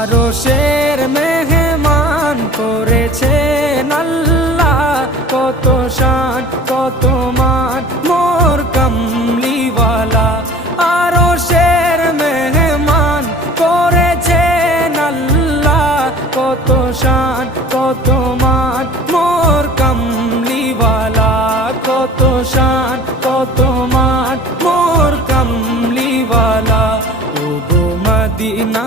আরশের মেহমান করেছেন আল্লাহ, কত শান কত মান মোর কামলিওয়ালা। আরশের মেহমান করেছেন আল্লাহ, কত শান কত মান মোর কামলিওয়ালা, কত শান কত মান মোর কামলিওয়ালা। ও গো মদিনা